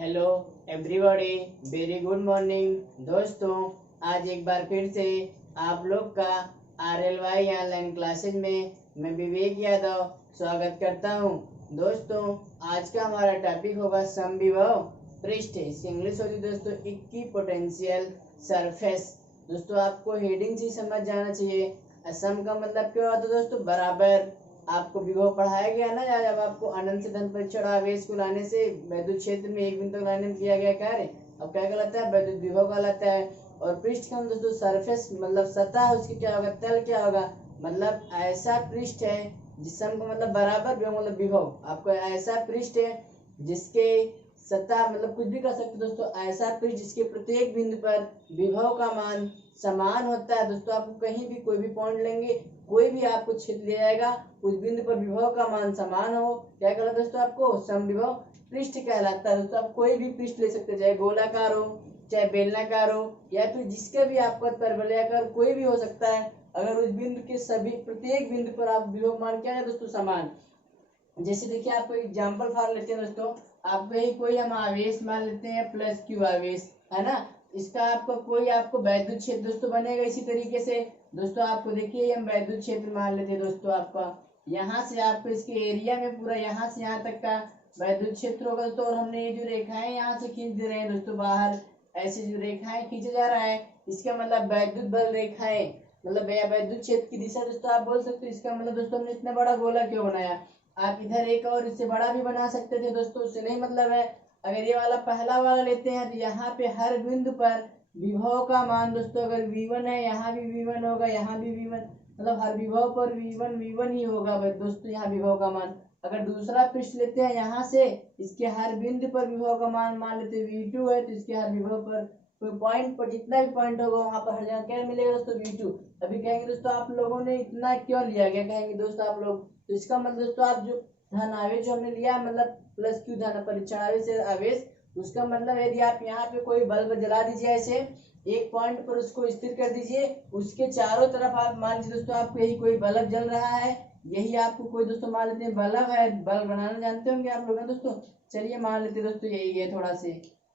Hello everybody, very good morning दोस्तों। आज एक बार फिर से आप लोग का RLY ऑनलाइन क्लासेज में मैं विवेक यादव स्वागत करता हूं। दोस्तों, आज का हमारा टॉपिक होगा समविभव पृष्ठ। इसकी इंग्लिश होगी दोस्तों इक्वी पोटेंशियल सरफेस। दोस्तों, आपको हेडिंग से समझ जाना चाहिए। सम का मतलब क्या होता है दोस्तों? बराबर। आपको विभव पढ़ाया गया ना, जब आपको अनंत से धन परीक्षण आवेश को लाने से वैद्युत क्षेत्र में एक बिंदु तक लाने में किया गया कार्य। अब क्या कहलाता है? वैद्युत विभव कहलाता है। और पृष्ठ का दोस्तों सरफेस मतलब सतह, उसकी क्या होगा? तल क्या होगा? मतलब ऐसा पृष्ठ है जिसम का मतलब बराबर, विभव मतलब विभव। आपको ऐसा पृष्ठ है जिसके सतह मतलब कुछ भी कर सकते दोस्तों, ऐसा पृष्ठ जिसके प्रत्येक बिंदु पर विभव का मान समान होता है। दोस्तों, आपको कहीं भी कोई भी पॉइंट लेंगे, कोई भी आपको क्षेत्र लिया जाएगा, उस बिंदु पर विभव का मान समान हो, क्या कहलाता है दोस्तों? आपको समविभव पृष्ठ कहलाता है। दोस्तों, आप कोई भी पृष्ठ ले सकते हैं, चाहे गोलाकार हो, चाहे बेलनाकार हो, या फिर जिसका भी आपका परवलयाकार कोई भी हो सकता है। अगर उस बिंदु के सभी प्रत्येक बिंदु पर आप विभव मान क्या है दोस्तों? समान। जैसे देखिए, आपको एग्जाम्पल फॉर लेते हैं दोस्तों। आपको ही कोई हम आवेश मान लेते हैं प्लस क्यू आवेश, है ना। इसका आपको कोई आपको वैद्युत क्षेत्र दोस्तों बनेगा इसी तरीके से। दोस्तों, आपको देखिए हम वैद्युत क्षेत्र मान लेते हैं दोस्तों। आपका यहाँ से आपको इसके एरिया में पूरा यहाँ से यहाँ तक का वैद्युत क्षेत्र होगा दोस्तों। और हमने ये जो रेखाएं यहाँ से खींच दे रहे हैं दोस्तों बाहर, ऐसे जो रेखाएं खींचा जा रहा है, इसका मतलब वैद्युत बल रेखाएं, मतलब वैद्युत क्षेत्र की दिशा दोस्तों आप बोल सकते हो। इसका मतलब दोस्तों हमने इतना बड़ा गोला क्यों बनाया? आप इधर एक और इससे बड़ा भी बना सकते थे दोस्तों, उससे नहीं मतलब है। अगर ये वाला पहला वाला लेते हैं तो यहाँ पे हर बिंदु पर विभव का मान दोस्तों, अगर V1 है, यहाँ भी V1 होगा, यहाँ भी V1, मतलब हर विभव पर V1 ही होगा दोस्तों यहाँ विभव का मान। अगर दूसरा पृष्ठ लेते हैं यहाँ से, इसके हर बिंदु पर विभव का मान मान लेते हैं V2 है, तो इसके हर विभव पर कोई पॉइंट पर जितना भी पॉइंट होगा वहां पर हर जगह क्या मिलेगा दोस्तों? V2। अभी कहेंगे दोस्तों आप लोगों ने इतना क्यों लिया गया, कहेंगे दोस्तों आप लोग, तो इसका मतलब दोस्तों आप जो धन आवेश जो हमने लिया, मतलब प्लस क्यू धन परीक्षण आवेश से आवेश, उसका मतलब यदि आप यहाँ पे कोई बल्ब जला दीजिए, ऐसे एक पॉइंट पर उसको स्थिर कर दीजिए, उसके चारों तरफ आप मान लीजिए दोस्तों आपको यही कोई बल्ब जल रहा है, यही आपको कोई दोस्तों मान लेते हैं बल्ब है, बल्ब बनाना जानते होंगे आप लोग ना दोस्तों। चलिए मान लेते दोस्तों यही है थोड़ा से,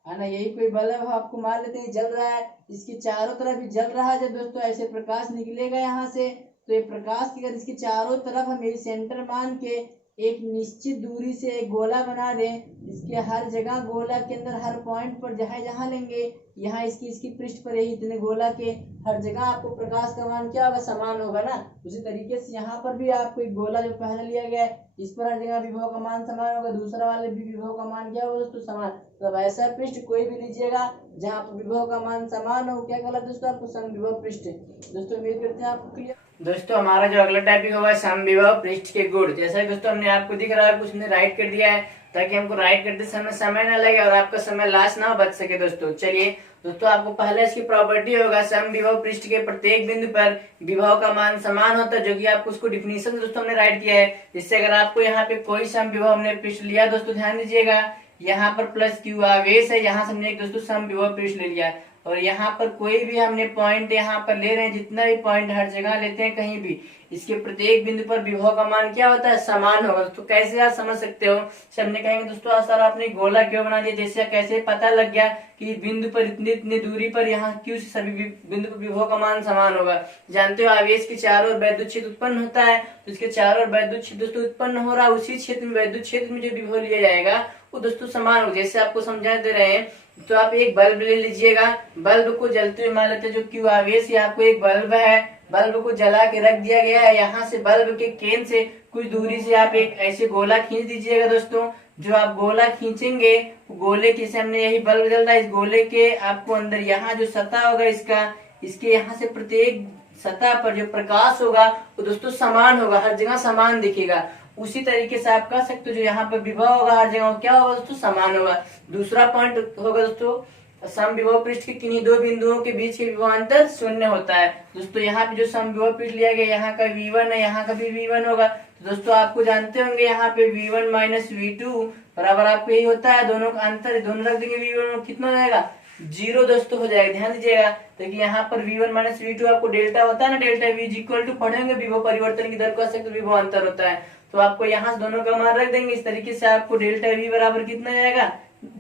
है ना, यही कोई बल्ब आपको मान लेते हैं जल रहा है, इसके चारों तरफ भी जल रहा है। जब दोस्तों ऐसे प्रकाश निकलेगा यहाँ से, तो ये प्रकाश की अगर इसके चारों तरफ हम यही सेंटर मान के एक निश्चित दूरी से एक गोला बना दें, इसके हर जगह गोला के अंदर हर पॉइंट पर जहां जहां लेंगे, यहाँ इसकी पृष्ठ पर यही इतने गोला के हर जगह आपको प्रकाश का मान क्या होगा? समान होगा ना। उसी तरीके से यहाँ पर भी आपको एक गोला जो पहले लिया गया है, इस पर हर जगह विभव का मान समान होगा, दूसरा वाले भी विभव का मान क्या होगा दोस्तों? समान। तो ऐसा पृष्ठ कोई भी लीजिएगा जहाँ पर विभव का मान समान हो, क्या कहलाता है दोस्तों? आपको समविभव पृष्ठ। दोस्तों उम्मीद करते हैं आपको क्लियर। दोस्तों, हमारा जो अगला टॉपिक होगा समविभव पृष्ठ के गुण। जैसा दोस्तों हमने आपको दिख रहा है, कुछ ने राइट कर दिया है ताकि हमको राइट करते समय ना लगे और आपका समय लॉस ना बच सके दोस्तों। चलिए दोस्तों, आपको पहले इसकी प्रॉपर्टी होगा समविभव पृष्ठ के प्रत्येक बिंदु पर विभव का मान समान होता है, जो कि आपको उसको डिफिनेशन दोस्तों हमने राइट किया है। जिससे अगर आपको यहाँ पे कोई समविभव हमने पृष्ठ लिया दोस्तों, ध्यान दीजिएगा, यहाँ पर प्लस क्यू आवेश है, यहाँ से हमने एक दोस्तों समविभव पृष्ठ ले लिया, और यहाँ पर कोई भी हमने पॉइंट यहाँ पर ले रहे हैं, जितना भी पॉइंट हर जगह लेते हैं कहीं भी, इसके प्रत्येक बिंदु पर विभव का मान क्या होता है? समान होगा। तो कैसे आप समझ सकते हो? सबने कहेंगे दोस्तों सर आपने गोला क्यों बना दिया, जैसे कैसे पता लग गया कि बिंदु पर इतनी इतनी दूरी पर यहाँ क्यों से सभी बिंदु पर विभव का मान समान होगा? जानते हो आवेश के चारों ओर वैद्युत क्षेत्र उत्पन्न होता है, तो इसके चारों ओर वैद्युत क्षेत्र दोस्तों उत्पन्न हो रहा है, उसी क्षेत्र में वैद्युत क्षेत्र में जो विभव लिया जाएगा वो दोस्तों समान हो। जैसे आपको समझा दे रहे हैं, तो आप एक बल्ब ले लीजिएगा, बल्ब को जलते हुए मान लेते हैं, जो क्यू आवेश है, आपको एक बल्ब है, बल्ब को जला के रख दिया गया है, यहाँ से बल्ब के केंद्र से कुछ दूरी से आप एक ऐसे गोला खींच दीजिएगा दोस्तों। जो आप गोला खींचेंगे, गोले के से हमने यही बल्ब जल रहा है, इस गोले के आपको अंदर यहाँ जो सतह होगा इसका, इसके यहाँ से प्रत्येक सतह पर जो प्रकाश होगा वो दोस्तों समान होगा, हर जगह समान दिखेगा। उसी तरीके से आप कह सकते हो जो यहाँ पर विभव होगा हर जगह क्या होगा दोस्तों? समान होगा। दूसरा पॉइंट होगा दोस्तों, समविभव पृष्ठ के किन्हीं दो बिंदुओं के बीच के विभवांतर शून्य होता है। दोस्तों यहाँ पे जो समविभव पृष्ठ लिया गया, यहाँ का V1 है, यहाँ का भी V1 होगा, तो दोस्तों आपको जानते होंगे यहाँ पे V1 माइनस V2 बराबर आपको यही होता है, दोनों का अंतर दोनों रख देंगे, V1 कितना हो जाएगा? 0 दोस्तों हो जाएगा। ध्यान दीजिएगा, तो यहाँ पर V1 माइनस V2 आपको डेल्टा होता है ना, डेल्टा V इक्वल टू पढ़ेंगे विभव परिवर्तन की दर को सकते विभव अंतर होता है, तो आपको यहाँ से दोनों का मान रख देंगे। इस तरीके से आपको डेल्टा V बराबर कितना जाएगा?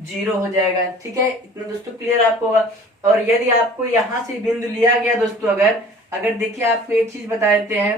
जीरो हो जाएगा। ठीक है, इतना दोस्तों क्लियर आपको होगा। और यदि आपको यहाँ से बिंदु लिया गया दोस्तों, अगर अगर देखिए आपको एक चीज बता देते हैं,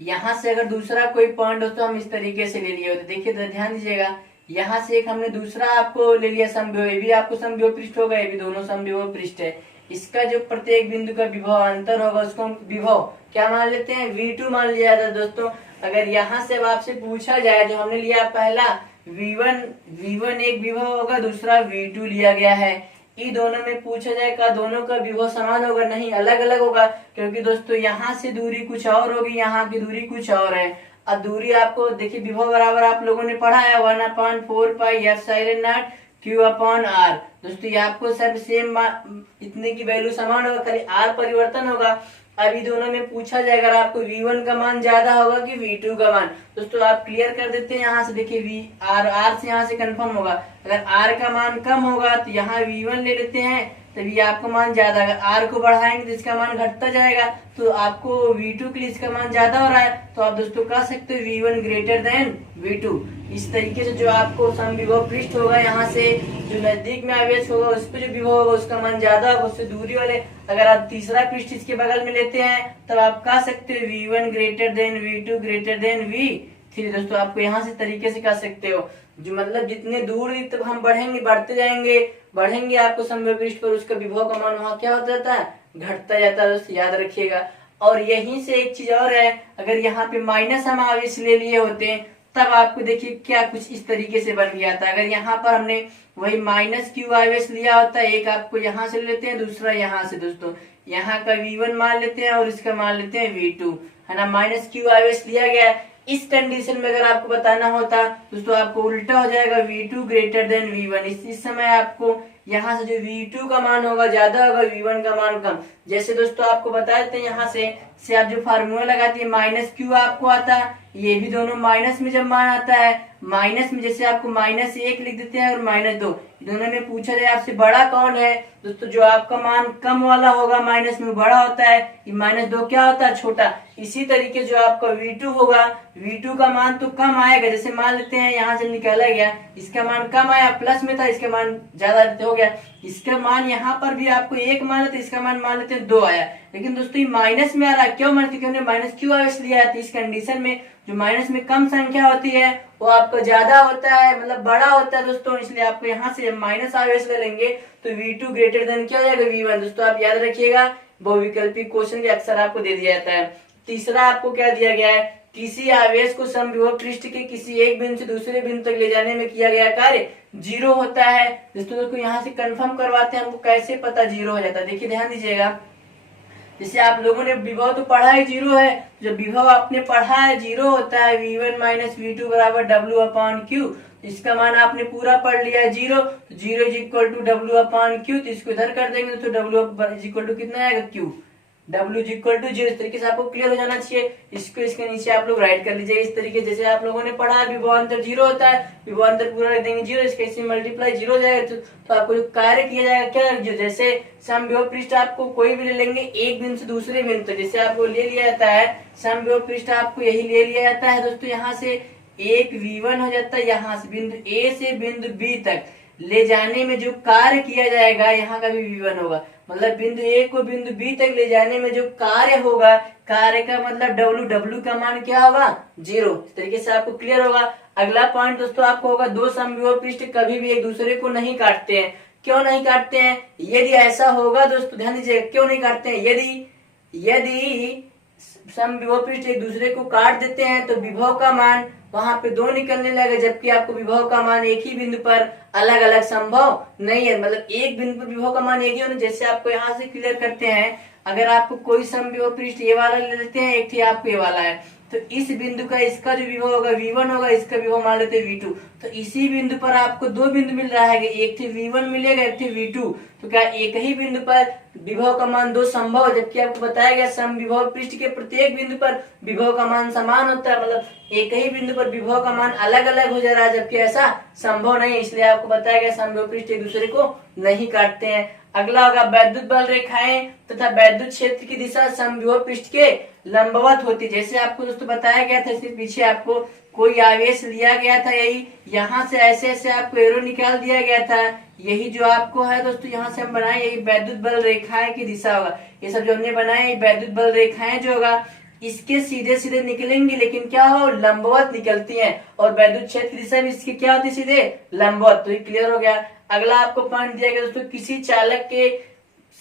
यहाँ से अगर दूसरा कोई पॉइंट दोस्तों हम इस तरीके से ले लिए होते, देखिए तो ध्यान दीजिएगा, यहाँ से एक हमने दूसरा आपको ले लिया समविभव, ये भी आपको समविभव पृष्ठ होगा, ये भी दोनों समविभव पृष्ठ है। इसका जो प्रत्येक बिंदु का विभव अंतर होगा उसको हम विभव क्या मान लेते हैं, V2 मान लिया जाता है दोस्तों। अगर यहाँ से अब आपसे पूछा जाए, जो हमने लिया पहला V1 एक विभव होगा, दूसरा V2 लिया गया है, इन दोनों में पूछा जाए का दोनों का विभव समान होगा, नहीं अलग अलग होगा, क्योंकि दोस्तों यहाँ से दूरी कुछ और होगी, यहाँ की दूरी कुछ और है। अब दूरी आपको देखिए विभव बराबर आप लोगों ने पढ़ा है 1/4 pi epsilon not Q upon R। दोस्तों ये आपको सब सेम इतने की वैल्यू समान होगा, खाली R परिवर्तन होगा। अभी दोनों में पूछा जाए अगर आपको V1 का मान ज्यादा होगा कि V2 का मान, दोस्तों आप क्लियर कर देते हैं। यहाँ से देखिए R से यहाँ से कंफर्म होगा, अगर R का मान कम होगा तो यहाँ V1 ले लेते हैं, तभी आपका मान ज्यादा। अगर R को बढ़ाएंगे तो इसका मान घटता जाएगा, तो आपको V2 के लिए इसका मान ज्यादा हो रहा है, तो आप दोस्तों कह सकते हो V1 ग्रेटर देन V2। इस तरीके से जो आपको समविभव पृष्ठ होगा, यहाँ से जो नजदीक में आवेश होगा उस पर जो विभव होगा उसका मान ज्यादा होगा, उससे दूरी वाले अगर आप तीसरा पृष्ठ इसके बगल में लेते हैं तब आप कह सकते हो V1 greater than V2 greater than V3। दोस्तों आपको यहाँ से तरीके से कह सकते हो, जो मतलब जितने दूर तब हम बढ़ेंगे, बढ़ते बढ़ेंगे आपको समविभव पृष्ठ पर उसका विभव का मान वहाँ क्या होता जाता है, घटता जाता है। दोस्तों याद रखिएगा। और यहीं से एक चीज और है, अगर यहाँ पे माइनस हम आवेश ले लिए होते तब आपको देखिए क्या कुछ इस तरीके से बन गया था। अगर यहाँ पर हमने वही -Q आवेश लिया होता है, एक आपको यहाँ से लेते हैं, दूसरा यहाँ से, दोस्तों यहाँ का V1 मान लेते हैं और इसका मान लेते हैं V2, है ना। -Q आवेश लिया गया है। इस कंडीशन में अगर आपको बताना होता दोस्तों आपको उल्टा हो जाएगा, V2 ग्रेटर देन V1। इस समय आपको यहाँ से जो V2 का मान होगा ज्यादा होगा, V1 का मान कम। जैसे दोस्तों आपको बता देते हैं, यहाँ से आप जो फार्मूला लगाती है -Q आपको आता है, ये भी दोनों माइनस में जब मान आता है, माइनस में जैसे आपको -1 लिख देते हैं और -2, दोनों में पूछा जाए आपसे बड़ा कौन है, दोस्तों जो आपका मान कम वाला होगा माइनस में बड़ा होता है, ये -2 क्या होता है, छोटा। इसी तरीके जो आपका V2 होगा, V2 का मान तो कम आएगा, जैसे मान लेते हैं यहाँ से निकाला गया, इसका मान कम आया, प्लस में था, इसका मान ज्यादा हो गया, इसका मान यहाँ पर भी आपको 1 मान लेते, इसका मान मान लेते हैं 2 आया। लेकिन दोस्तों ये माइनस में आ रहा है, क्यों मान, क्योंकि हमने -Q आवेश लिया है। इस कंडीशन में जो माइनस में कम संख्या होती है वो आपका ज्यादा होता है, मतलब बड़ा होता है दोस्तों, इसलिए आपको यहाँ से माइनस आवेश ले लेंगे तो V2 ग्रेटर देन क्या हो जाएगा, V1। दोस्तों आप याद रखिएगा, बहुविकल्पी क्वेश्चन के अक्सर आपको दे दिया जाता है। तीसरा आपको क्या दिया गया है, किसी आवेश को समविभव पृष्ठ के किसी एक बिंदु से दूसरे बिंदु तक ले जाने में किया गया कार्य 0 होता है। दोस्तों यहाँ से कंफर्म करवाते हैं, हमको कैसे पता 0 हो जाता है, देखिए ध्यान दीजिएगा। जैसे आप लोगों ने विभव तो पढ़ा है 0 है, जब विभव आपने पढ़ा है 0 होता है, V1 - V2 बराबर W/Q। इसका मान आपने पूरा पढ़ लिया है 0, तो 0 इज इक्वल टू W/Q, तो इसको इधर कर देंगे तो W इज इक्वल टू कितना आएगा, Q। W is equal to 0। इस तरीके से आपको क्लियर हो जाना चाहिए। इसको इसके नीचे आप लोग राइट कर लीजिए इस तरीके, जैसे आप लोगों ने पढ़ा है विभवांतर 0 होता है, विभवांतर पूरा रख देंगे 0, इसके इससे मल्टीप्लाई 0 हो जाएगा, तो आपको जो कार्य किया जाएगा क्या, जो जैसे समविभव पृष्ठ आपको कोई भी ले लेंगे एक बिंदु से दूसरे बिंदु तक, जैसे आपको ले लिया जाता है समविभव पृष्ठ, आपको यही ले लिया जाता है दोस्तों, यहाँ से एक V1 हो जाता है, यहाँ से बिंदु A से बिंदु B तक ले जाने में जो कार्य किया जाएगा यहाँ का भी V1 होगा, मतलब बिंदु A को बिंदु B तक ले जाने में जो कार्य होगा, कार्य का मतलब W का मान क्या होगा, 0। इस तरीके से आपको क्लियर होगा। अगला पॉइंट दोस्तों आपको होगा, दो समविभव पृष्ठ कभी भी एक दूसरे को नहीं काटते हैं। क्यों नहीं काटते हैं, यदि ऐसा होगा दोस्तों ध्यान दीजिएगा, क्यों नहीं काटते हैं, यदि समविभव पृष्ठ एक दूसरे को काट देते हैं तो विभव का मान वहां पे 2 निकलने लगेगा, जबकि आपको विभव का मान एक ही बिंदु पर अलग अलग संभव नहीं है, मतलब एक बिंदु पर विभव का मान एक ही होना। जैसे आपको यहाँ से क्लियर करते हैं, अगर आपको कोई समविभव पृष्ठ ये वाला ले लेते हैं, एक ही आपको ये वाला है, तो इस बिंदु का इसका जो विभव होगा V1 होगा, इसका विभव मान लेते हैं V2, तो इसी बिंदु पर आपको 2 बिंदु मिल रहा है, एक थी V1 मिलेगा, एक थी V2, तो क्या एक ही बिंदु पर विभव का मान 2 संभव है, जबकि आपको बताया गया समविभव पृष्ठ के प्रत्येक बिंदु पर विभव का मान समान होता है, मतलब एक ही बिंदु पर विभव का मान अलग अलग हो जा रहा है, जबकि ऐसा संभव नहीं है, इसलिए आपको बताया गया समविभव पृष्ठ एक दूसरे को नहीं काटते हैं। अगला होगा वैद्युत बल रेखाएं तथा वैद्युत क्षेत्र की दिशा समविभव पृष्ठ के लंबवत होती है। जैसे आपको दोस्तों बताया गया था इसके पीछे आपको कोई आवेश लिया गया था, यही यहाँ से ऐसे ऐसे आपको एरो निकाल दिया गया था, यही जो आपको है दोस्तों यहाँ से हम बनाए, यही वैद्युत बल रेखाएं की दिशा होगा। ये सब जो हमने बनाए ये वैद्युत बल रेखाएं जो होगा इसके सीधे सीधे निकलेंगी, लेकिन क्या हो लंबवत निकलती हैं, और वैद्युत क्षेत्र की दिशा भी इसकी क्या होती है सीधे लंबवत। तो ये क्लियर हो गया। अगला आपको पॉइंट दिया गया दोस्तों, किसी चालक के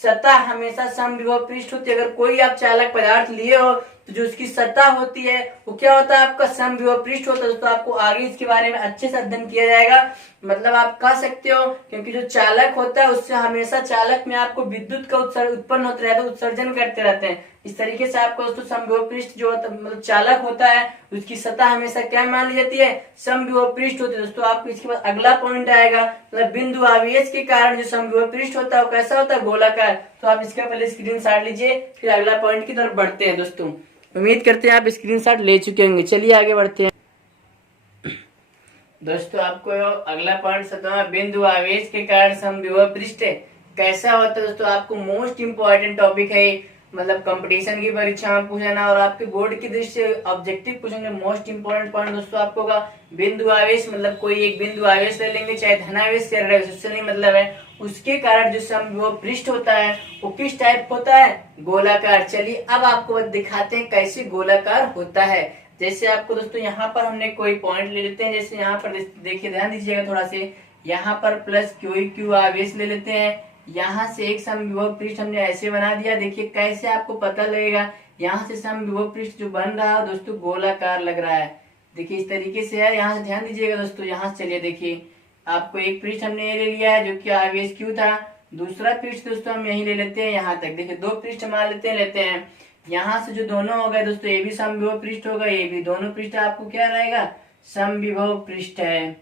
सतह हमेशा समविभव पृष्ठ होती है। अगर कोई आप चालक पदार्थ लिए हो तो जो उसकी सतह होती है वो क्या होता है आपका समविभव पृष्ठ होता है। दोस्तों आपको आगे इसके बारे में अच्छे से अध्ययन किया जाएगा, मतलब आप कह सकते हो, क्योंकि जो चालक होता है उससे हमेशा चालक में आपको विद्युत का उत्पन्न होता रहता है, उत्सर्जन करते रहते हैं। इस तरीके से आपको दोस्तों समविभव पृष्ठ जो मतलब चालक होता है उसकी सतह हमेशा क्या मान ली जाती है, समविभव पृष्ठ होती है। दोस्तों आपको इसके बाद अगला पॉइंट आएगा, मतलब बिंदु आवेश के कारण जो समविभव पृष्ठ होता है वो कैसा होता है, गोलाकार। तो आप इसका पहले स्क्रीनशॉट लीजिए, फिर अगला पॉइंट की तरफ बढ़ते हैं। दोस्तों उम्मीद करते हैं आप स्क्रीनशॉट ले चुके होंगे। चलिए आगे बढ़ते हैं। दोस्तों आपको अगला पॉइंट सतह बिंदु आवेश के कारण समविभव पृष्ठ कैसा होता है। दोस्तों आपको मोस्ट इंपॉर्टेंट टॉपिक है, मतलब कंपटीशन की परीक्षा में पूछना और आपके बोर्ड की दृष्टि से ऑब्जेक्टिव पूछेंगे। मोस्ट इंपॉर्टेंट पॉइंट दोस्तों आपको होगा बिंदु आवेश, मतलब कोई एक बिंदु आवेश ले लेंगे, चाहे धनावेश या ऋणावेश, उससे नहीं मतलब है, उसके कारण जो समविभव पृष्ठ होता है वो किस टाइप होता है, गोलाकार। चलिए अब आपको दिखाते हैं कैसे गोलाकार होता है। जैसे आपको दोस्तों यहाँ पर हमने कोई पॉइंट ले लेते हैं, जैसे यहाँ पर देखिए ध्यान दीजिएगा थोड़ा से, यहाँ पर प्लस क्यू आवेश ले लेते हैं, यहाँ से एक समविभव पृष्ठ हमने ऐसे बना दिया। देखिए कैसे आपको पता लगेगा, यहाँ से समविभव पृष्ठ जो बन रहा है दोस्तों गोलाकार लग रहा है। देखिए इस तरीके से है, यहाँ से ध्यान दीजिएगा दोस्तों। यहाँ से चलिए देखिए आपको एक पृष्ठ हमने ये ले लिया है जो कि आवेश क्यू था, दूसरा पृष्ठ दोस्तों हम यही ले लेते हैं यहाँ तक। देखिए दो पृष्ठ मान लेते हैं। यहाँ से जो दोनों हो गए दोस्तों, ये भी समविभव पृष्ठ होगा, ये भी, दोनों पृष्ठ आपको क्या रहेगा, समविभव पृष्ठ है।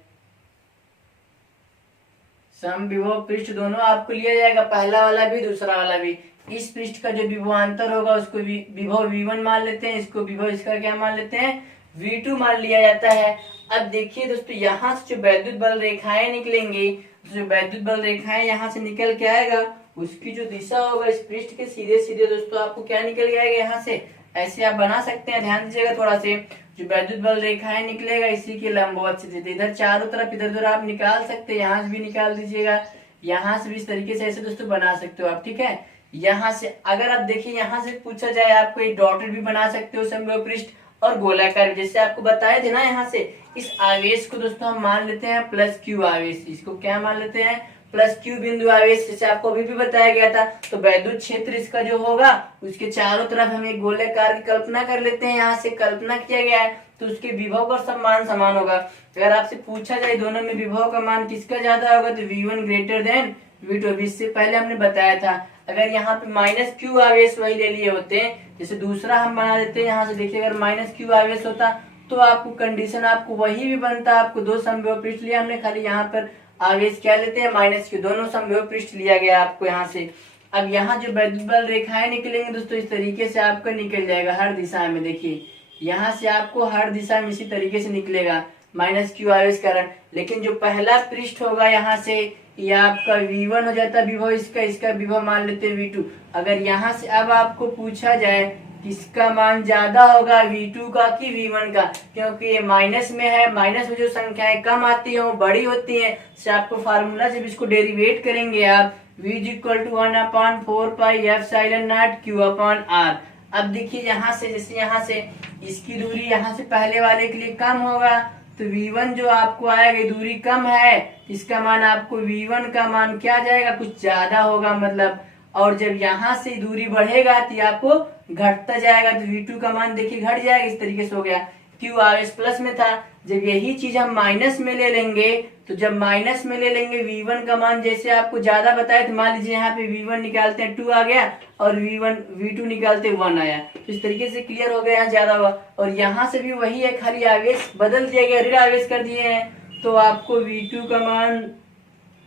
समविभव पृष्ठ दोनों आपको लिया जाएगा, पहला वाला भी दूसरा वाला भी। इस पृष्ठ का जो विभवांतर होगा उसको विभव V1 मान लेते हैं, इसको विभव इसका क्या मान लेते हैं, V2 मान लिया जाता है। अब देखिए दोस्तों यहाँ से जो वैद्युत बल रेखाएं निकलेंगी, जो वैद्युत बल रेखाएं यहाँ से निकल के आएगा, उसकी जो दिशा होगा इस पृष्ठ के सीधे सीधे दोस्तों आपको क्या निकल के आएगा, यहाँ से ऐसे आप बना सकते हैं। ध्यान दीजिएगा थोड़ा से, जो वैद्युत बल रेखाएं निकलेगा इसी के लंबवत से इधर चारों तरफ इधर उधर आप निकाल सकते हैं, यहाँ से भी निकाल दीजिएगा, यहाँ से भी इस तरीके से ऐसे दोस्तों बना सकते हो आप, ठीक है। यहाँ से अगर आप देखिए यहाँ से पूछा जाए आपको एक डॉटेड भी बना सकते हो समविभव पृष्ठ और गोलाकार, जैसे आपको बताए थे ना। यहाँ से इस आवेश को दोस्तों हम मान लेते हैं प्लस क्यू आवेश, इसको क्या मान लेते हैं, प्लस क्यू बिंदु आवेश, जैसे आपको अभी भी बताया गया था। तो वैद्युत क्षेत्र इसका जो होगा उसके चारों तरफ हम एक गोलाकार की कल्पना कर लेते हैं, यहाँ से कल्पना किया गया है, तो उसके विभव का सब मान समान होगा। अगर आपसे पूछा जाए दोनों में विभव का मान किसका ज्यादा होगा, तो V1 ग्रेटर देन V2, इससे पहले हमने बताया था। अगर यहाँ पे माइनस क्यू आवेश वही ले लिए होते हैं, जैसे दूसरा हम बना देते हैं यहाँ से, देखिए अगर माइनस क्यू आवेश होता तो आपको कंडीशन आपको वही भी बनता, आपको दो समविभव पृष्ठ लिया हमने, खाली यहाँ पर आवेश क्या लेते हैं, माइनस क्यू, दोनों समविभव पृष्ठ लिया गया आपको यहाँ से। अब यहाँ जो वैद्युत बल रेखाएं निकलेंगे दोस्तों इस तरीके से आपका निकल जाएगा हर दिशा में। देखिए यहाँ से आपको हर दिशा में इसी तरीके से निकलेगा माइनस क्यू आवेश कारण। लेकिन जो पहला पृष्ठ होगा यहाँ से ये आपका V1 हो जाता है विभव, इसका विभव मान लेते हैं V2। अगर यहाँ से अब आपको पूछा जाए किसका मान ज्यादा होगा, V2 का कि V1 का, क्योंकि ये माइनस में है, माइनस में जो संख्याएं कम आती है वो बड़ी होती है। से आपको फार्मूला जब इसको डेरिवेट करेंगे आप, V = 1/4 pi epsilon not Q/R। अब देखिए यहाँ से, जैसे यहाँ से इसकी दूरी यहाँ से पहले वाले के लिए कम होगा, तो V1 जो आपको आएगा दूरी कम है, इसका मान आपको V1 का मान क्या जाएगा, कुछ ज्यादा होगा मतलब। और जब यहाँ से दूरी बढ़ेगा तो आपको घटता जाएगा, तो V2 का मान देखिए घट जाएगा, इस तरीके से हो गया। Q आवेश प्लस में था, जब यही चीज हम माइनस में ले लेंगे, तो जब माइनस में ले लेंगे V1 का मान जैसे आपको ज्यादा बताया, तो मान लीजिए यहाँ पे V1 निकालते हैं 2 आ गया और V2 निकालते 1 आया, तो इस तरीके से क्लियर हो गया, यहाँ ज्यादा हुआ। और यहाँ से भी वही है, खाली आवेश बदल दिया गया, ऋण आवेश कर दिए हैं, तो आपको V2 का मान,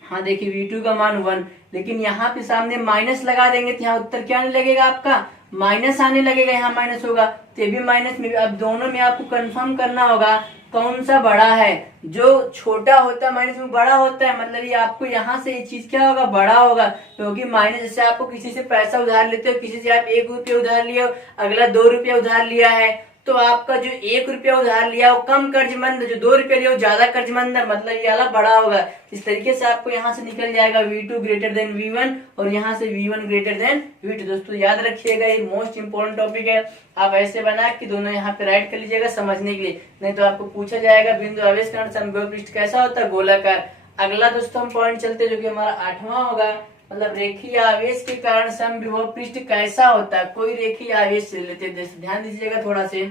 हाँ देखिए V2 का मान 1, लेकिन यहाँ पे सामने माइनस लगा देंगे तो यहाँ उत्तर क्या आने लगेगा, आपका माइनस आने लगेगा, यहाँ माइनस होगा तो ये भी माइनस में भी। अब दोनों में आपको कंफर्म करना होगा कौन सा बड़ा है, जो छोटा होता है माइनस में बड़ा होता है, मतलब ये आपको यहाँ से ये चीज क्या होगा, बड़ा होगा, क्योंकि माइनस, जैसे आपको किसी से पैसा उधार लेते हो, किसी से आप 1 रुपया उधार लिए हो, अगला 2 रुपया उधार लिया है, तो आपका जो 1 रुपया उधार लिया वो कम कर्जमंद, जो 2 रुपया लिया वो ज्यादा कर्जमंद है, मतलब ये वाला बड़ा होगा। इस तरीके से आपको यहाँ से निकल जाएगा V2 ग्रेटर देन V1 और यहाँ से V1 ग्रेटर देन V2। दोस्तों याद रखिएगा, ये मोस्ट इंपोर्टेंट टॉपिक है। आप ऐसे बना कि दोनों यहाँ पे राइट कर लीजिएगा समझने के लिए, नहीं तो आपको पूछा जाएगा बिंदु आवेश कारण समविभव पृष्ठ कैसा होता है, गोलाकार। अगला दोस्तों हम पॉइंट चलते जो कि हमारा 8वां होगा, मतलब रेखीय आवेश के कारण समविभव पृष्ठ कैसा होता है। कोई रेखीय आवेश ले लेते हैं, ध्यान दीजिएगा थोड़ा से।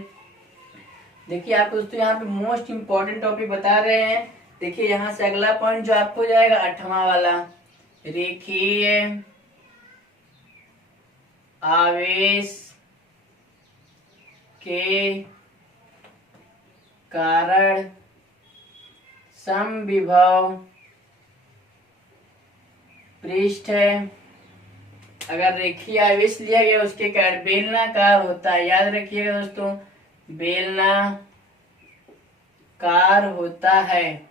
देखिए आपको दोस्तों यहाँ पे मोस्ट इंपोर्टेंट टॉपिक बता रहे हैं। देखिए यहाँ से अगला पॉइंट जो आपको जाएगा 8वां वाला, रेखीय आवेश के कारण समविभव पृष्ठ है। अगर रेखीय आवेश लिया गया उसके कारण बेलनाकार होता है, याद रखिएगा दोस्तों, बेलनाकार होता है।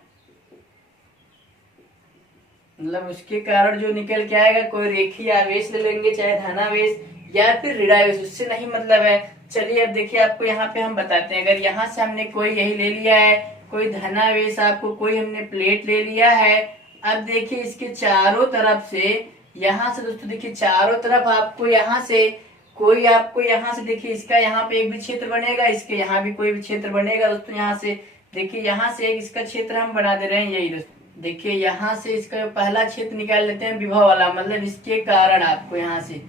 मतलब उसके कारण जो निकल के आएगा, कोई रेखीय आवेश ले लेंगे, चाहे धनावेश या फिर ऋणावेश, उससे नहीं मतलब है। चलिए अब देखिए आपको यहाँ पे हम बताते हैं। अगर यहाँ से हमने कोई यही ले लिया है, कोई धनावेश, आपको कोई हमने प्लेट ले लिया है। अब देखिए इसके चारों तरफ से, यहाँ से दोस्तों देखिए चारों तरफ आपको यहाँ से कोई, आपको यहाँ से देखिए इसका यहाँ पे एक भी क्षेत्र बनेगा, इसके यहाँ भी कोई भी क्षेत्र बनेगा। दोस्तों यहाँ से देखिए, यहाँ से एक इसका क्षेत्र हम बना दे रहे हैं, यही दोस्तों देखिए यहाँ से इसका पहला क्षेत्र निकाल लेते हैं विभव वाला, मतलब इसके कारण आपको यहाँ से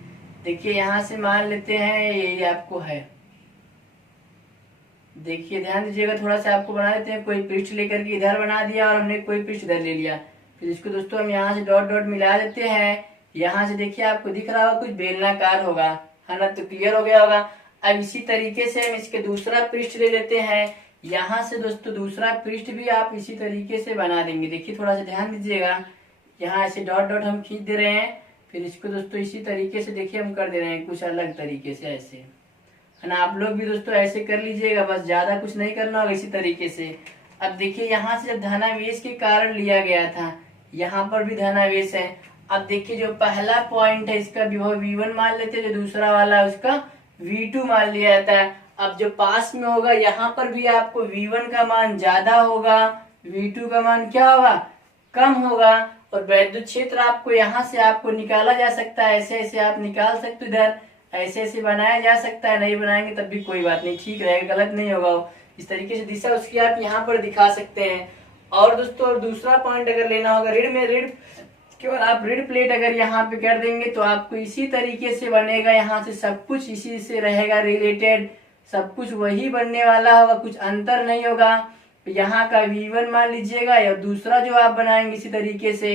देखिए, यहाँ से मान लेते हैं यही आपको है। देखिए ध्यान दीजिएगा थोड़ा सा, आपको बना लेते हैं, कोई पृष्ठ लेकर के इधर बना दिया और हमने कोई पृष्ठ इधर ले लिया। फिर इसको दोस्तों हम यहाँ से डॉट डॉट मिला देते हैं। यहाँ से देखिए आपको दिख रहा होगा कुछ बेलनाकार होगा, है ना, तो क्लियर हो गया होगा। अब इसी तरीके से हम इसके दूसरा पृष्ठ ले लेते हैं। यहाँ से दोस्तों दूसरा पृष्ठ भी आप इसी तरीके से बना देंगे। देखिए थोड़ा सा ध्यान दीजिएगा, यहाँ ऐसे डॉट डॉट हम खींच दे रहे हैं। फिर इसको दोस्तों इसी तरीके से देखिए हम कर दे रहे हैं कुछ अलग तरीके से, ऐसे, है ना। आप लोग भी दोस्तों ऐसे कर लीजिएगा, बस ज्यादा कुछ नहीं करना होगा, इसी तरीके से। अब देखिए यहाँ से जब धनावेश के कारण लिया गया था, यहाँ पर भी धनावेश है। अब देखिए जो पहला पॉइंट है इसका विभव V1 मान लेते हैं, जो दूसरा वाला है उसका V2 मान लिया जाता है। अब जो पास में होगा यहाँ पर भी आपको V1 का मान ज्यादा होगा, V2 का मान क्या होगा, कम होगा। और वैद्युत क्षेत्र आपको यहाँ से आपको निकाला जा सकता है, ऐसे ऐसे आप निकाल सकते, इधर ऐसे ऐसे बनाया जा सकता है। नहीं बनाएंगे तब भी कोई बात नहीं, ठीक रहेगा, गलत नहीं होगा। इस तरीके से दिशा उसकी आप यहाँ पर दिखा सकते हैं। और दोस्तों दूसरा पॉइंट अगर लेना होगा ऋण में, ऋण केवल आप ऋण प्लेट अगर यहाँ पे कर देंगे तो आपको इसी तरीके से बनेगा। यहाँ से सब कुछ इसी से रहेगा रिलेटेड, सब कुछ वही बनने वाला होगा, कुछ अंतर नहीं होगा। यहाँ का V1 मान लीजिएगा, या दूसरा जो आप बनाएंगे इसी तरीके से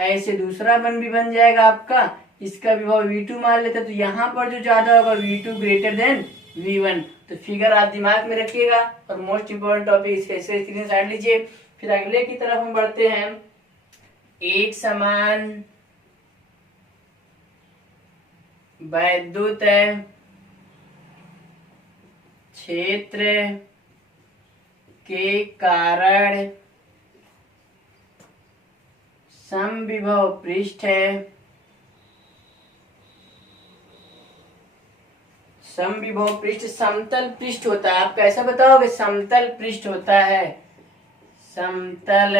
ऐसे दूसरा भी बन जाएगा आपका। इसका विभव V2 मान लेते, तो यहाँ पर जो ज्यादा होगा V2 ग्रेटर देन V1। तो फिगर आप दिमाग में रखिएगा और मोस्ट इंपोर्टेंट टॉपिक इसके स्क्रीनशॉट लीजिए। फिर अगले की तरफ हम बढ़ते हैं। एक समान वैद्युत क्षेत्र के कारण समविभव पृष्ठ है। समविभव पृष्ठ समतल पृष्ठ होता है। आप कैसा बताओगे, समतल पृष्ठ होता है, समतल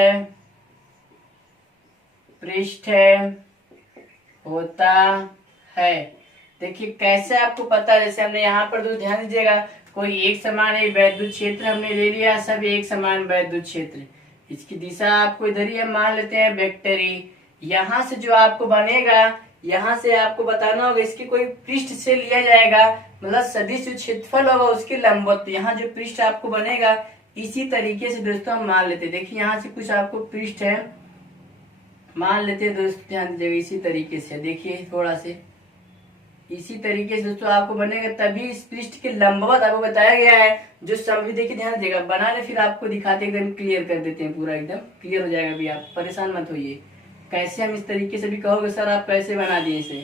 पृष्ठ होता है। देखिए कैसे आपको पता है, जैसे हमने यहाँ पर ध्यान दीजिएगा, कोई एक समान है वैद्युत क्षेत्र हमने ले लिया, सब एक समान वैद्युत क्षेत्र, इसकी दिशा आपको इधर ही हम मान लेते हैं वेक्टरी। यहाँ से जो आपको बनेगा, यहाँ से आपको बताना होगा इसकी कोई पृष्ठ से लिया जाएगा, मतलब सदिश जो क्षेत्रफल होगा उसके लंबवत। यहाँ जो पृष्ठ आपको बनेगा इसी तरीके से दोस्तों हम मान लेते हैं। देखिए यहाँ से कुछ आपको पृष्ठ है मान लेते हैं दोस्तों, ध्यान दीजिएगा इसी तरीके से। देखिए थोड़ा से इसी तरीके से दोस्तों आपको बनेगा, तभी इस पृष्ठ के लंबवत आपको बताया गया है जो समझ। देखिए ध्यान दीजिएगा, बनाने फिर आपको दिखाते एकदम क्लियर कर देते हैं, पूरा एकदम क्लियर हो जाएगा। अभी आप परेशान मत होइए, कैसे हम इस तरीके से भी कहोगे सर आप कैसे बना दिए इसे।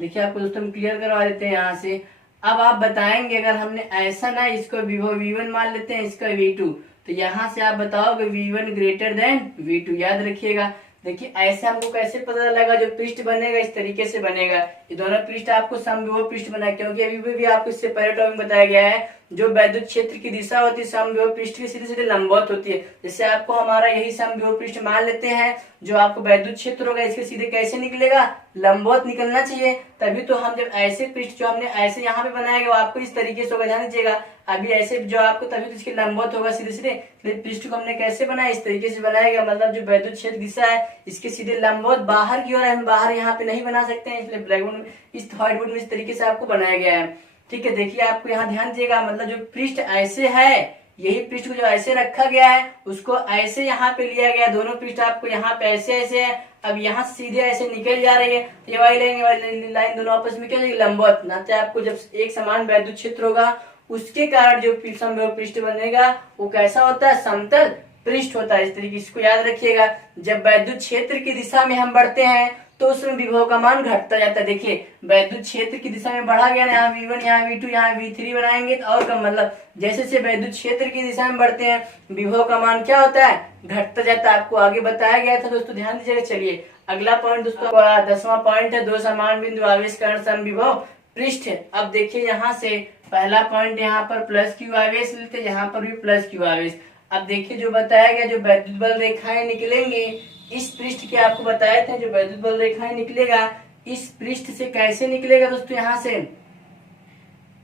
देखिए आपको दोस्तों हम क्लियर करवा देते हैं यहाँ से। अब आप बताएंगे अगर हमने ऐसा ना इसको विभव V1 मान लेते हैं, इसका V2, तो यहाँ से आप बताओगे V1 ग्रेटर देन V2, याद रखिएगा। देखिए ऐसे हमको कैसे पता लगा, जो पृष्ठ बनेगा इस तरीके से बनेगा। ये दोनों पृष्ठ आपको समविभव पृष्ठ बना, क्योंकि अभी भी आपको इससे पहले टॉपिक बताया गया है जो वैद्युत क्षेत्र की दिशा होती है समविभव पृष्ठ के सीधे सीधे लंबवत होती है। जैसे आपको हमारा यही समविभव पृष्ठ मान लेते हैं, जो आपको वैद्युत क्षेत्र होगा इसके सीधे कैसे निकलेगा, लंबवत निकलना चाहिए। तभी तो हम जब ऐसे पृष्ठ जो हमने ऐसे यहाँ पे बनाएगा वो आपको इस तरीके से होगा, ध्यान दीजिएगा। अभी ऐसे जो आपको तभी तो इसके लंबवत होगा सीधे सीधे। पृष्ठ को हमने कैसे बनाया, इस तरीके से बनाएगा, मतलब जो वैद्युत क्षेत्र दिशा है इसके सीधे लंबवत बाहर की ओर है। हम बाहर यहाँ पे नहीं बना सकते हैं, इसलिए ब्लैक बोर्ड में इस व्हाइट बोर्ड में इस तरीके से आपको बनाया गया है। ठीक है, देखिए आपको यहाँ ध्यान दीजिएगा, मतलब जो पृष्ठ ऐसे है, यही पृष्ठ को जो ऐसे रखा गया है उसको ऐसे यहाँ पे लिया गया। दोनों पृष्ठ आपको यहाँ पे ऐसे ऐसे है, अब यहाँ सीधे ऐसे निकल जा रही है, तो ये वाली लाइन दोनों आपस में क्या हो जाएगी, लंबवत। नाते आपको जब एक समान वैद्युत क्षेत्र होगा उसके कारण जो समविभव पृष्ठ बनेगा वो कैसा होता है, समतल पृष्ठ होता है। इस तरीके इसको याद रखिएगा। जब वैद्युत क्षेत्र की दिशा में हम बढ़ते हैं तो उसमें विभव का मान घटता जाता है। देखिए वैद्युत क्षेत्र की दिशा में बढ़ा गया, यहाँ V1, यहाँ V2, यहाँ V3 बनाएंगे तो और कम, मतलब जैसे जैसे वैद्युत क्षेत्र की दिशा में बढ़ते हैं विभव का मान क्या होता है, घटता जाता है। आपको आगे बताया गया था दोस्तों, ध्यान दीजिएगा। चलिए अगला पॉइंट दोस्तों, 10वां पॉइंट है, दो समान बिंदु आवेश कारण समविभव पृष्ठ। अब देखिए यहाँ से पहला पॉइंट यहाँ पर प्लस क्यू आवेश लेते, यहाँ पर भी प्लस क्यू आवेश। अब देखिए जो बताया गया, जो वैद्युत बल रेखाएं निकलेंगे इस पृष्ठ के, आपको बताए थे जो वैद्युत बल रेखाएं निकलेगा इस पृष्ठ से कैसे निकलेगा दोस्तों, यहाँ से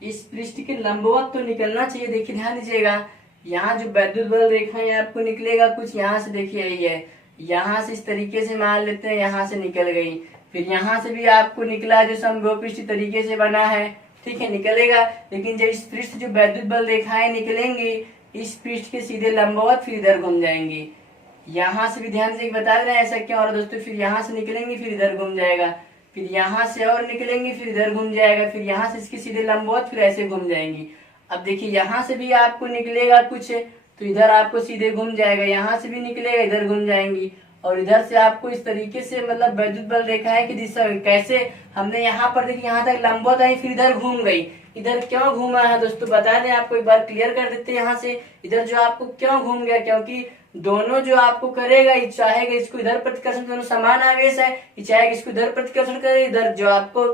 इस पृष्ठ के लंबवत तो निकलना चाहिए। देखिए ध्यान दीजिएगा, यहाँ जो वैद्युत बल रेखाएं आपको निकलेगा कुछ यहाँ से, देखिए यही है, यहाँ से इस तरीके से मान लेते हैं, यहाँ से निकल गई। फिर यहाँ से भी आपको निकला जो समविभव पृष्ठ तरीके से बना है, ठीक है, निकलेगा। लेकिन जब इस पृष्ठ जो वैद्युत बल रेखाएं निकलेंगी इस पृष्ठ के सीधे लंबवत फिर इधर घूम जाएंगी। यहाँ से भी ध्यान से बता रहे हैं ऐसा क्यों, और दोस्तों फिर यहाँ से निकलेंगे फिर इधर घूम जाएगा, फिर यहाँ से और निकलेंगे फिर इधर घूम जाएगा, फिर यहाँ से इसके सीधे लंबवत फिर ऐसे घूम जाएंगी। अब देखिए यहाँ से भी आपको निकलेगा कुछ तो इधर आपको सीधे घूम जाएगा, यहाँ से भी निकलेगा इधर घूम जाएंगी, और इधर से आपको इस तरीके से मतलब वैद्युत बल रेखाएं की दिशा कैसे, हमने यहाँ पर देखिए यहाँ तक लंबवत आई फिर इधर घूम गई। इधर क्यों घूमा है दोस्तों बता दें, आपको एक बार क्लियर कर देते हैं। यहाँ से इधर जो आपको क्यों घूम गया, क्योंकि दोनों जो आपको करेगा चाहेगा इसको इधर प्रतिकर्षण, दोनों समान आवेश है, चाहेगा इसको इधर प्रतिकर्षण करे, इधर जो आपको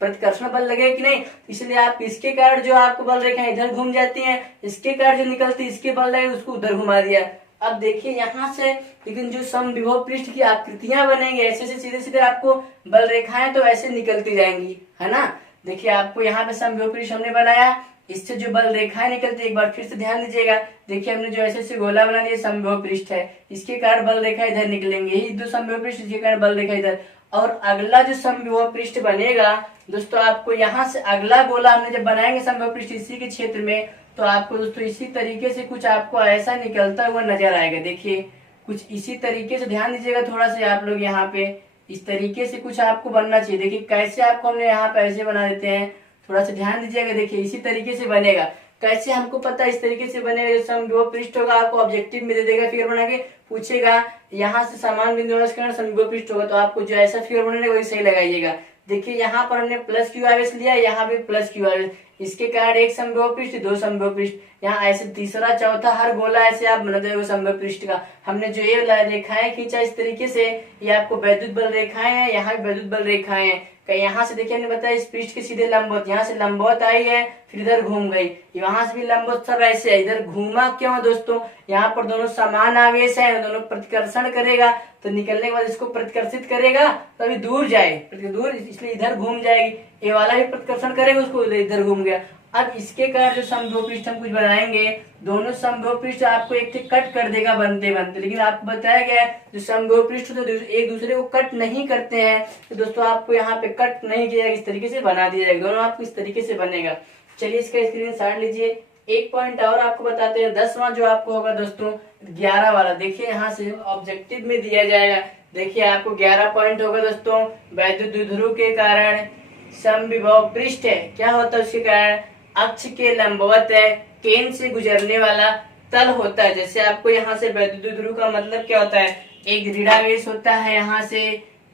प्रतिकर्षण बल लगेगा कि नहीं, इसलिए आप इसके कारण जो आपको बल रेखाएं इधर घूम जाती हैं, इसके कारण जो निकलती है इसके बल लगे उसको उधर घुमा दिया। अब देखिए यहाँ से लेकिन जो समविभव पृष्ठ की आकृतियां बनेंगी ऐसे से सीधे सीधे आपको बल रेखाएं तो ऐसे निकलती जाएंगी, है ना। देखिए आपको यहाँ पे समविभव पृष्ठ हमने बनाया, इससे जो बल रेखाएं निकलती है एक बार फिर से ध्यान दीजिएगा। देखिए हमने जो ऐसे ऐसे गोला बना दिया समविभव पृष्ठ है, इसके कारण बल रेखा इधर निकलेंगे, यही दो समविभव पृष्ठ, इसके कारण बल रेखा इधर। और अगला जो समविभव पृष्ठ बनेगा दोस्तों, आपको यहाँ से अगला गोला हमने जब बनाएंगे समविभव पृष्ठ इसी के क्षेत्र में, तो आपको दोस्तों इसी तरीके से कुछ आपको ऐसा निकलता हुआ नजर आएगा। देखिए कुछ इसी तरीके से ध्यान दीजिएगा थोड़ा सा आप लोग, यहाँ पे इस तरीके से कुछ आपको बनना चाहिए। देखिए कैसे आपको हमने यहाँ पे ऐसे बना देते हैं, थोड़ा सा ध्यान दीजिएगा। देखिए इसी तरीके से बनेगा, कैसे हमको पता है इस तरीके से बनेगा। समविभव पृष्ठ होगा आपको ऑब्जेक्टिव में दे देगा, फिगर बना के पूछेगा यहाँ से समान बिंदु समविभव पृष्ठ होगा, तो आपको जो ऐसा फिगर बनेगा वही सही लगाइएगा। देखिए यहाँ पर हमने प्लस क्यू आवेश लिया, यहाँ भी प्लस क्यू आवेश, इसके कारण एक समविभव पृष्ठ दो समविभव पृष्ठ, यहाँ ऐसे तीसरा चौथा हर गोला ऐसे आप बना देगा समविभव पृष्ठ का। हमने जो ये रेखाएं खींचा इस तरीके से, ये आपको वैद्युत बल रेखाएं हैं, यहाँ भी वैद्युत बल रेखाएं हैं। यहाँ से देखिए हमने बताया इस पृष्ठ के सीधे लंबवत, यहाँ से लंबवत आई है फिर इधर घूम गई, वहां से भी लंबवत, सब ऐसे है। इधर घूमा क्यों दोस्तों, यहाँ पर दोनों समान आवेश है, दोनों प्रतिकर्षण करेगा तो निकलने के बाद इसको प्रतिकर्षित करेगा तो अभी दूर जाए, दूर, इसलिए इधर घूम जाएगी। ये वाला भी प्रतिकर्षण करेगा उसको इधर घूम गया। अब इसके कारण जो समविभव पृष्ठ हम कुछ बनाएंगे, दोनों समविभव पृष्ठ आपको एक कट कर देगा बनते बनते, लेकिन आपको बताया गया है जो समविभव पृष्ठ तो एक दूसरे को कट नहीं करते हैं, तो दोस्तों आपको यहाँ पे कट नहीं किया जाएगा, इस तरीके से बना दिया जाएगा, दोनों आपको इस तरीके से बनेगा। चलिए इसका स्क्रीनशॉट लीजिए। एक पॉइंट और आपको बताते हैं, 10वां जो आपको होगा दोस्तों 11 वाला, देखिए यहाँ से ऑब्जेक्टिव में दिया जाएगा। देखिए आपको 11 पॉइंट होगा दोस्तों, वैद्युत द्विध्रुव के कारण समविभव पृष्ठ है, क्या होता है उसके कारण अक्ष के लंबवत है, केंद्र से गुजरने वाला तल होता है। जैसे आपको यहाँ से वैद्युत द्विध्रुव का मतलब क्या होता है, एक ऋणावेश होता है यहाँ से,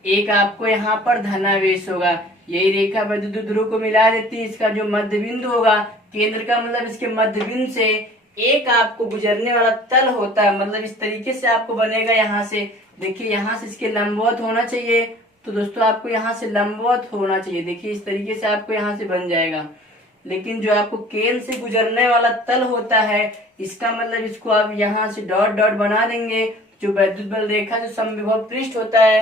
एक आपको यहाँ पर धनावेश होगा, यही रेखा वैद्युत द्विध्रुव को मिला देती है। इसका जो मध्य बिंदु होगा, केंद्र का मतलब इसके मध्य बिंदु से एक आपको गुजरने वाला तल होता है, मतलब इस तरीके से आपको बनेगा। यहाँ से देखिए यहाँ से इसके लंबवत होना चाहिए, तो दोस्तों आपको यहाँ से लंबवत होना चाहिए। देखिए इस तरीके से आपको यहाँ से बन जाएगा, लेकिन जो आपको केंद्र से गुजरने वाला तल होता है, इसका मतलब इसको आप यहाँ से डॉट डॉट बना देंगे। जो वैद्युत बल रेखा जो समविभव पृष्ठ होता है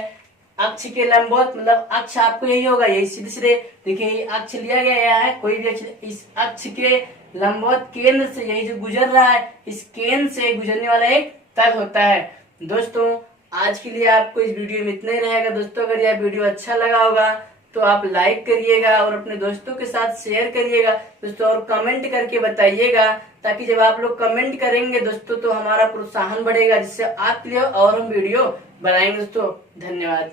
अक्ष के लंबवत, मतलब अक्ष आपको यही होगा, यही सीधे सीधे देखिए ये अक्ष लिया गया है, कोई भी अक्ष, इस अक्ष के लंबवत केंद्र से यही जो गुजर रहा है, इस केंद्र से गुजरने वाला एक तल होता है। दोस्तों आज के लिए आपको इस वीडियो में इतना ही रहेगा। दोस्तों अगर यह वीडियो अच्छा लगा होगा तो आप लाइक करिएगा और अपने दोस्तों के साथ शेयर करिएगा दोस्तों, और कमेंट करके बताइएगा, ताकि जब आप लोग कमेंट करेंगे दोस्तों तो हमारा प्रोत्साहन बढ़ेगा, जिससे आपके लिए और हम वीडियो बनाएंगे। दोस्तों धन्यवाद।